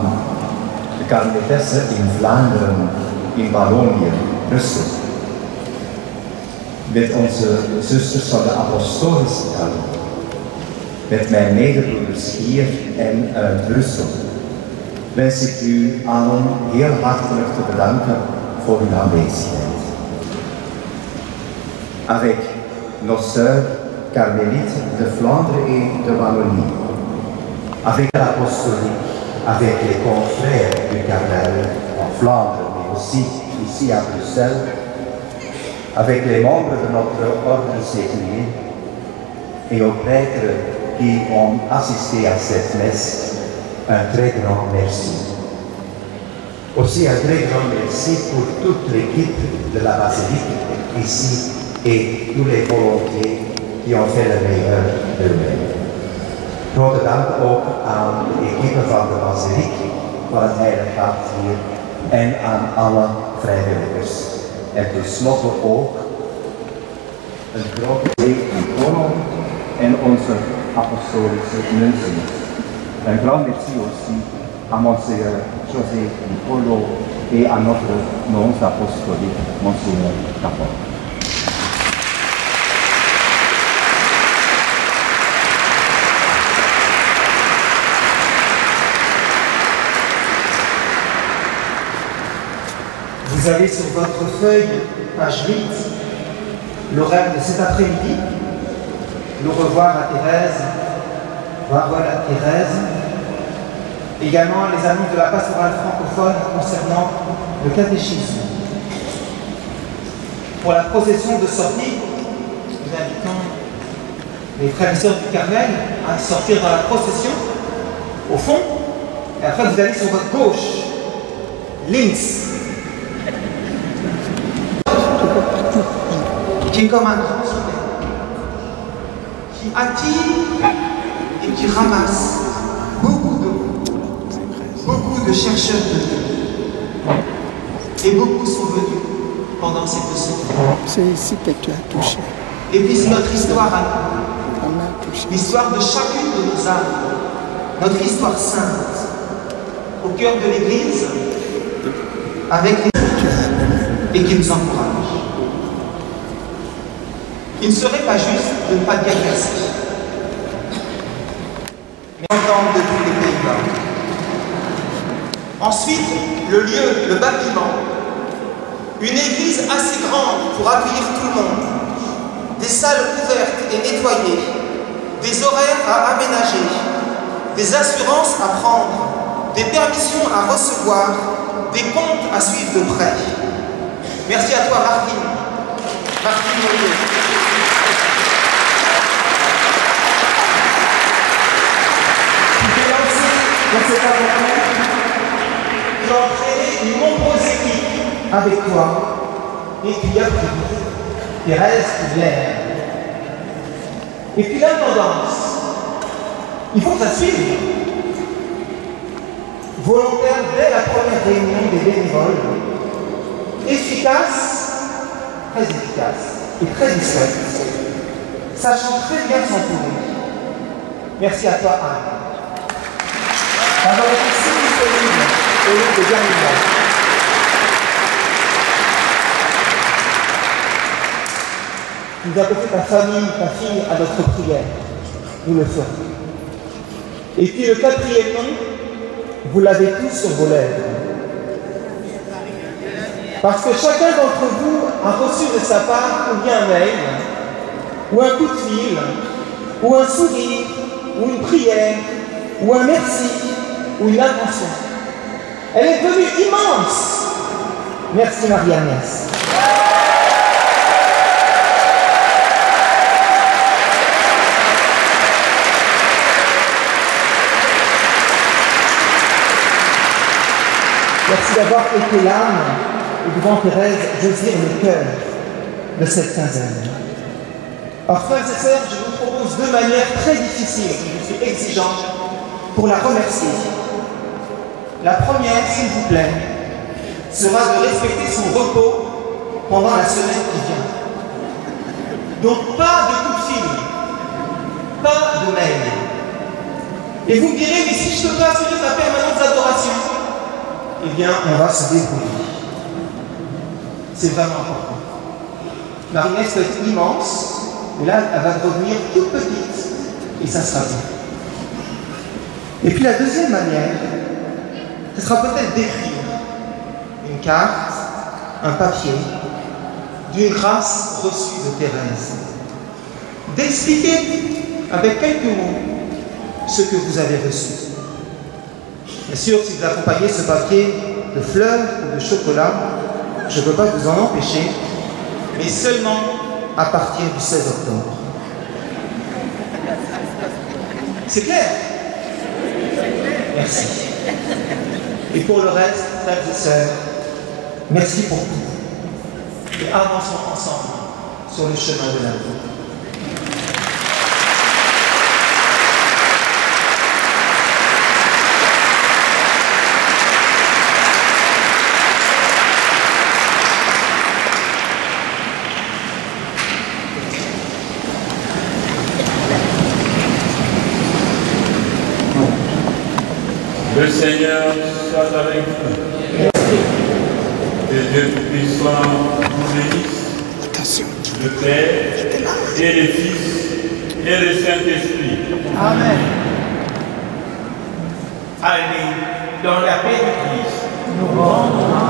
de Karmelitessen in Vlaanderen, in Wallonië, Brussel, met onze zusters van de Apostolische Kerk, met mijn medebroeders hier en uit Brussel, wens ik u allen heel hartelijk te bedanken voor uw aanwezigheid. Avec nos sœurs carmélites de Flandre et de Wallonie, avec l'apostolique, avec les confrères du Carmel en Flandre, mais aussi ici à Bruxelles, avec les membres de notre ordre séculier et aux prêtres qui ont assisté à cette messe, un très grand merci. Aussi un très grand merci pour toute l'équipe de la basilique ici et tous les volontiers die ont fait le meilleur d'eux-mêmes. Grote dank ook aan de equipe van de basiliek van het Heilig Hart hier en aan alle vrijwilligers. En tenslotte ook een grote Nicolo en onze apostolische nuncius. Un grand merci aussi à Monseigneur José Nicolo et à notre nonce apostolique, Monseigneur Capot. Vous avez sur votre feuille, page 8, l'horaire de cet après-midi. Nous revoir à Thérèse, parole à Thérèse. Également les amis de la pastorale francophone concernant le catéchisme. Pour la procession de sortie, nous invitons les frères et sœurs du Carmel à sortir dans la procession, au fond, et après vous allez sur votre gauche, links. Qui est comme un grand soleil, qui attire et qui ramasse beaucoup de chercheurs de Dieu. Et beaucoup sont venus pendant ces 2 semaines. C'est ici que tu as touché. Et puis c'est notre histoire à nous. L'histoire de chacune de nos âmes. Notre histoire sainte. Au cœur de l'Église, avec les et qui nous encourage. Il ne serait pas juste de ne pas dire merci. Mais entendre de tous les Pays-Bas. Ensuite, le lieu, le bâtiment. Une église assez grande pour accueillir tout le monde. Des salles ouvertes et nettoyées. Des horaires à aménager. Des assurances à prendre. Des permissions à recevoir. Des comptes à suivre de près. Merci à toi, Martine. Martine Mollier. Dans cet aventure, tu as entraîné de nombreuses équipes avec toi et tu as pris Thérèse Blair. Et puis la tendance, il faut que ça suive. Volontaire dès la première réunion des bénévoles, efficace, très efficace et très discrète, sachant très bien s'entourer. Merci à toi, Anne. Avoir été si disponible au lieu de gagner. Nous avons fait ta famille, ta fille à notre prière. Nous le ferons. Et puis le 4e nom, vous l'avez tous sur vos lèvres. Parce que chacun d'entre vous a reçu de sa part ou bien un mail, ou un coup de fil, ou un sourire, ou une prière, ou un merci, ou une attention. Elle est devenue immense. Merci Marie-Agnès. Merci d'avoir été l'âme et devant Thérèse, j'ose dire le cœur de cette quinzaine. Alors frères et sœurs, je vous propose 2 manières très difficiles, je suis exigeant, pour la remercier. La première, s'il vous plaît, sera de respecter son repos pendant la semaine qui vient. Donc pas de coup de fil, pas de mail. Et vous me direz, mais si je ne peux pas assurer ma permanence d'adoration, eh bien, on va se débrouiller. C'est vraiment important. Marie-Agnès peut être immense, mais là, elle va devenir toute petite. Et ça sera bien. Et puis la deuxième manière, ce sera peut-être d'écrire une carte, un papier, d'une grâce reçue de Thérèse. D'expliquer avec quelques mots ce que vous avez reçu. Bien sûr, si vous accompagnez ce papier de fleurs ou de chocolat, je ne peux pas vous en empêcher, mais seulement à partir du 16 octobre. C'est clair? Merci. Et pour le reste, frères et sœurs, merci pour tout. Et avançons ensemble sur le chemin de la vie. Le Seigneur soit avec vous. Que Dieu Tout-Puissant vous bénisse, le Père et le Fils et le Saint-Esprit. Amen. Allez, dans la paix de Christ, nous rendons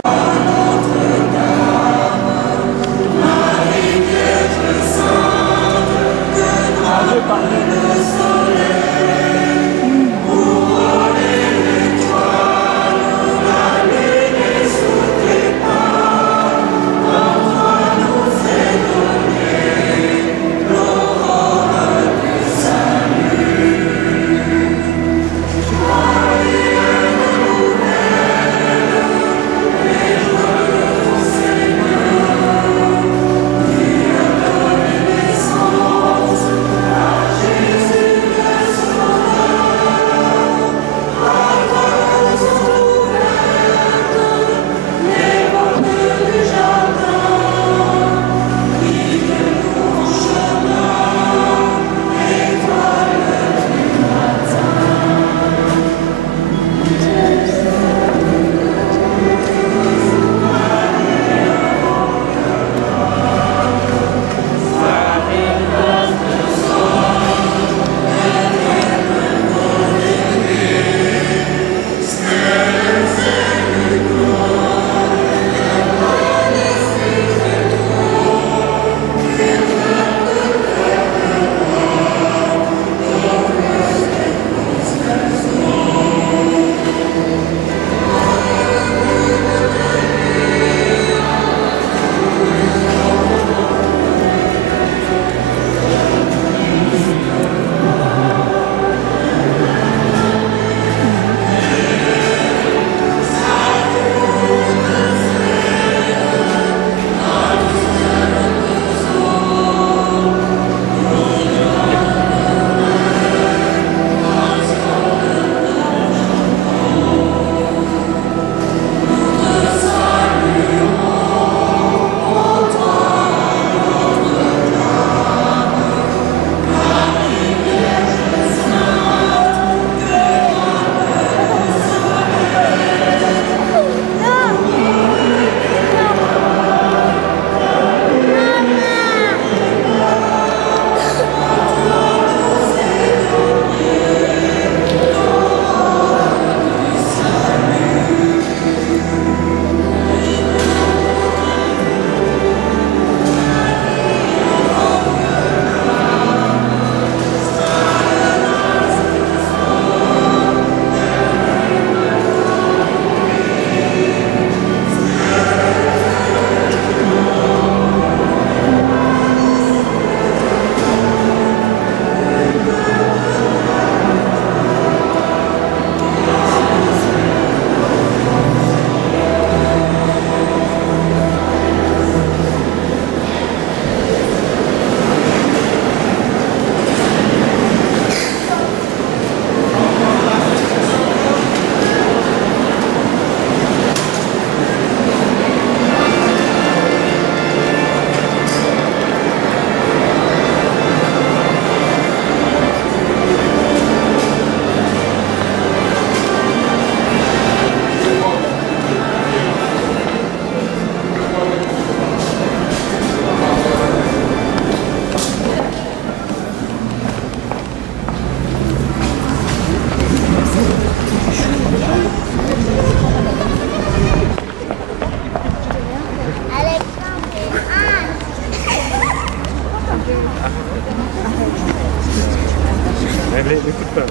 N'écoute pas.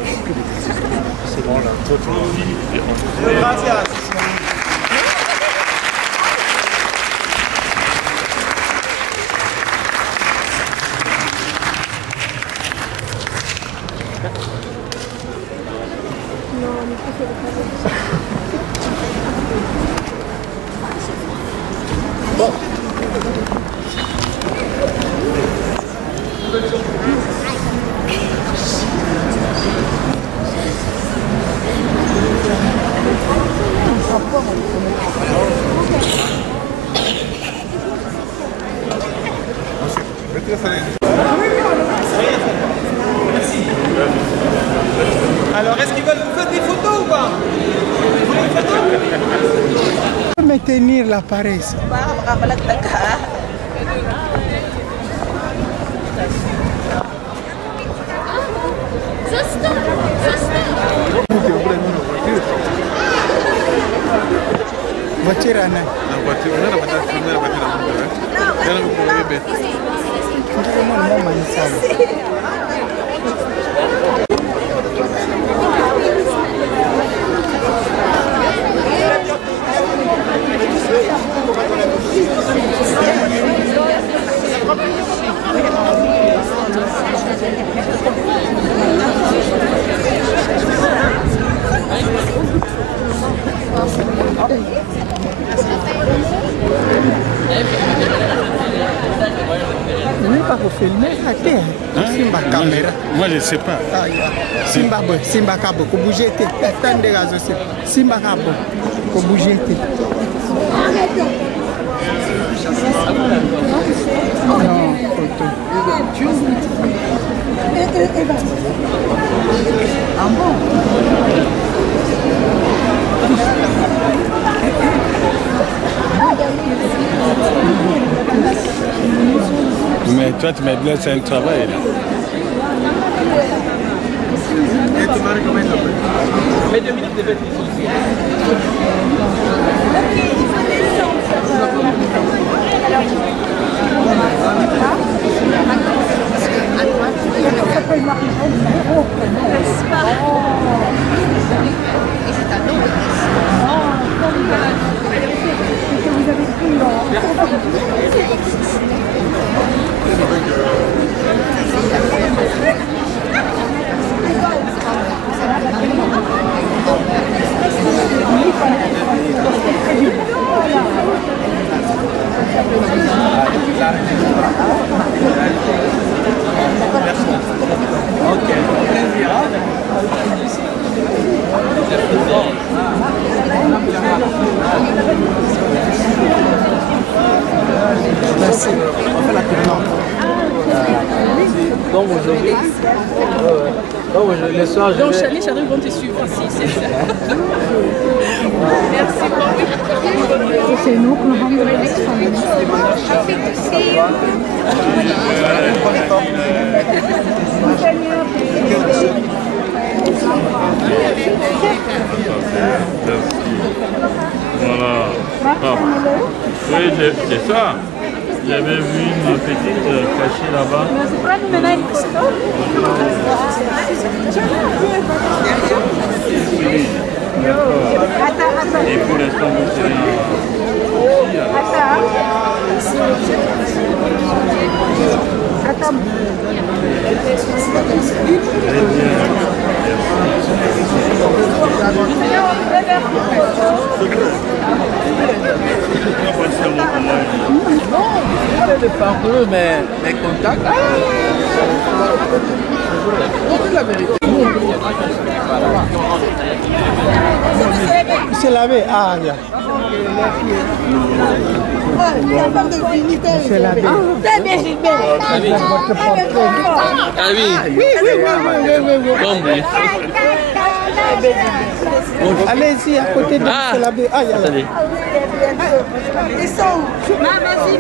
C'est bon là. Toi, Gracias. Alors, est-ce qu'ils veulent vous faire des photos ou pas? Vous voulez une photo? Me tenir l'appareil. Voiture ana. Pas pour filmer, Simba caméra. Moi je ne sais pas. Simba Cabo, pour bouger, tant de gaz aussi. Simba Cabo, pour bouger. Non, photo. Ah bon? Mais toi, tu m'as dit c'est un travail. Mais 2 minutes de bête. Merci. Donc aujourd'hui, le soir, je donc vais... Charlie vont te suivre ici, c'est ça. Merci beaucoup. C'est nous qui nous rendons les Voilà. Ah. Oui, c'est ça. J'avais vu une petite cachée là-bas. Et pour l'instant, vous serez de parcours, mais mes contacts. C'est la vérité. C'est lavé. Ah, bien. C'est lavé. Très bien, Gilbert. Ah oui. Allez-y, à côté de c'est lavé. Ah, attendez. Ils sont où? Vas-y.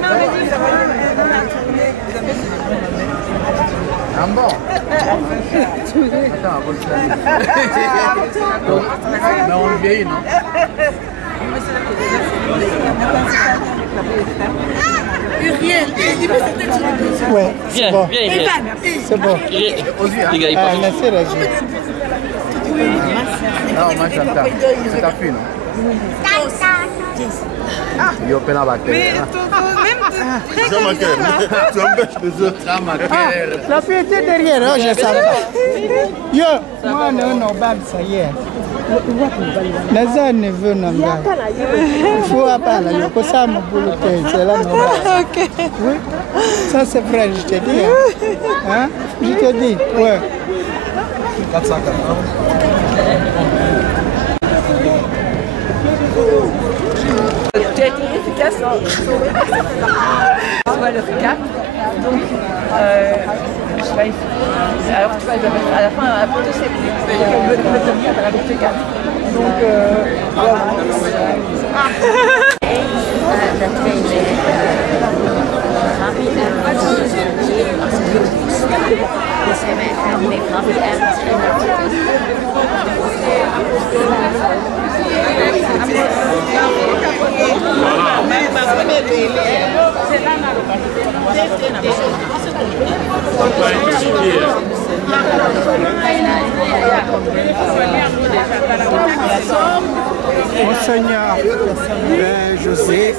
Ah bon? Attends, mais on vieillit, non? Uriel, il veut se tête sur le dos. Ouais, c'est bon. C'est bon. Merci, Régis. Non, moi j'entends. C'est ta fille, non? Il y a plein de bactéries. Tu empêches les autres. La fille était derrière, hein, je savais. Yo, moi, non, bag, ça y est. Naza ne veut pas. Il faut appeler, il faut ça me boule, c'est là. Oui, ça c'est vrai, je te dis. Hein? Je te dis, ouais. 440. Tu as été efficace on va le recap. Donc, alors tu vas à la fin, après tu sais, on veut le avec le cap. Donc, voilà. Monseigneur José,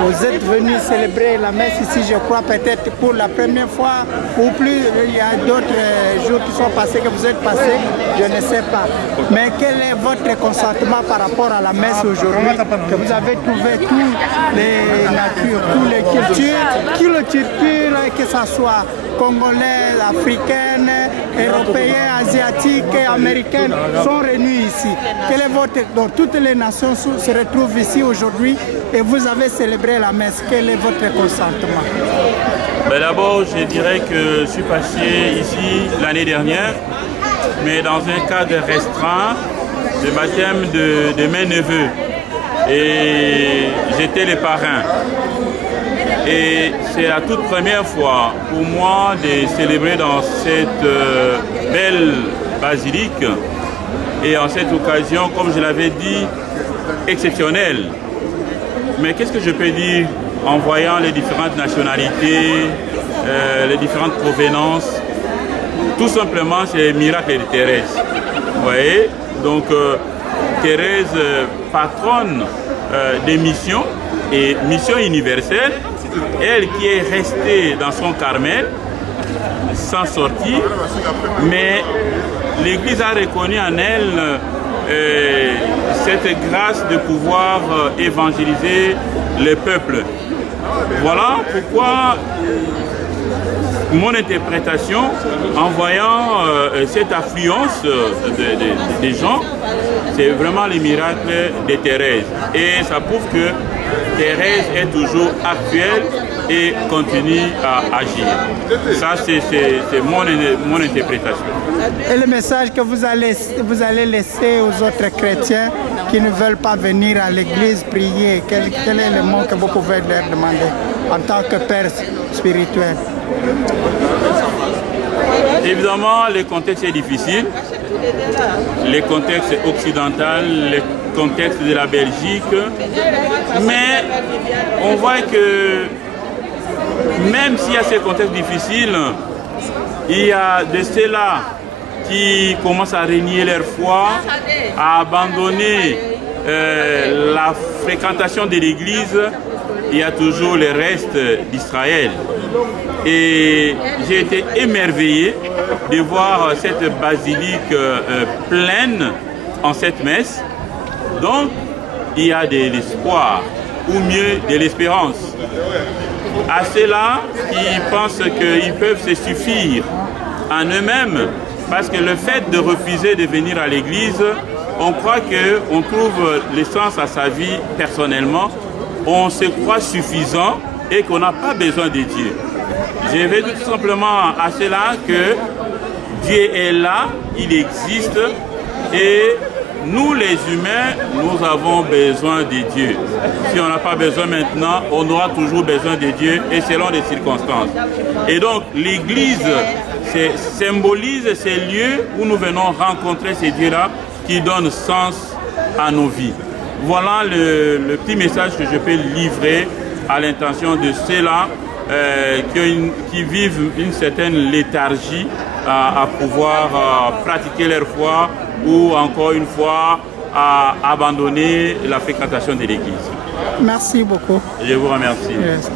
vous êtes venu célébrer la messe ici, je crois, peut-être pour la première fois, ou plus, il y a d'autres jours qui sont passés, que vous êtes passés, je ne sais pas. Mais quel est votre consentement par rapport à la messe aujourd'hui, que vous avez trouvé toutes les natures, toutes les cultures, que ce soit congolaises, africaines, européennes, asiatiques et américaines, sont réunies ici. Quel est votre... Donc toutes les nations se retrouvent ici aujourd'hui et vous avez célébré la messe. Quel est votre consentement? D'abord, je dirais que je suis passé ici l'année dernière, mais dans un cadre restreint, le baptême de mes neveux. Et j'étais le parrain. Et c'est la toute première fois pour moi de célébrer dans cette belle basilique. Et en cette occasion, comme je l'avais dit, exceptionnelle. Mais qu'est-ce que je peux dire en voyant les différentes nationalités, les différentes provenances? Tout simplement, c'est le miracle de Thérèse. Vous voyez? Donc, Thérèse, patronne des missions et mission universelle, elle qui est restée dans son Carmel, sans sortir, mais l'Église a reconnu en elle cette grâce de pouvoir évangéliser le peuple. Voilà pourquoi mon interprétation, en voyant cette affluence des gens, c'est vraiment le miracle de Thérèse. Et ça prouve que Thérèse est toujours actuelle et continue à agir. Ça, c'est mon interprétation. Et le message que vous allez laisser aux autres chrétiens qui ne veulent pas venir à l'église prier, quel est le mot que vous pouvez leur demander en tant que père spirituel? Évidemment, le contexte est difficile. Le contexte occidental, le contexte de la Belgique. Mais on voit que même s'il y a ces contextes difficiles, il y a de ceux-là qui commencent à renier leur foi, à abandonner la fréquentation de l'église. Il y a toujours le reste d'Israël. Et j'ai été émerveillé de voir cette basilique pleine en cette messe. Donc, il y a de l'espoir, ou mieux de l'espérance. À ceux-là qui pensent qu'ils peuvent se suffire en eux-mêmes, parce que le fait de refuser de venir à l'église, on croit qu'on trouve le sens à sa vie personnellement, on se croit suffisant et qu'on n'a pas besoin de Dieu. Je vais tout simplement à cela que Dieu est là, il existe et nous les humains, nous avons besoin de Dieu. Si on n'a pas besoin maintenant, on aura toujours besoin de Dieu et selon les circonstances. Et donc l'église symbolise ces lieux où nous venons rencontrer ces dieux-là qui donnent sens à nos vies. voilà le petit message que je peux livrer à l'intention de ceux-là qui vivent une certaine léthargie à pouvoir pratiquer leur foi ou encore une fois à abandonner la fréquentation de l'église. Merci beaucoup. Je vous remercie. Yes.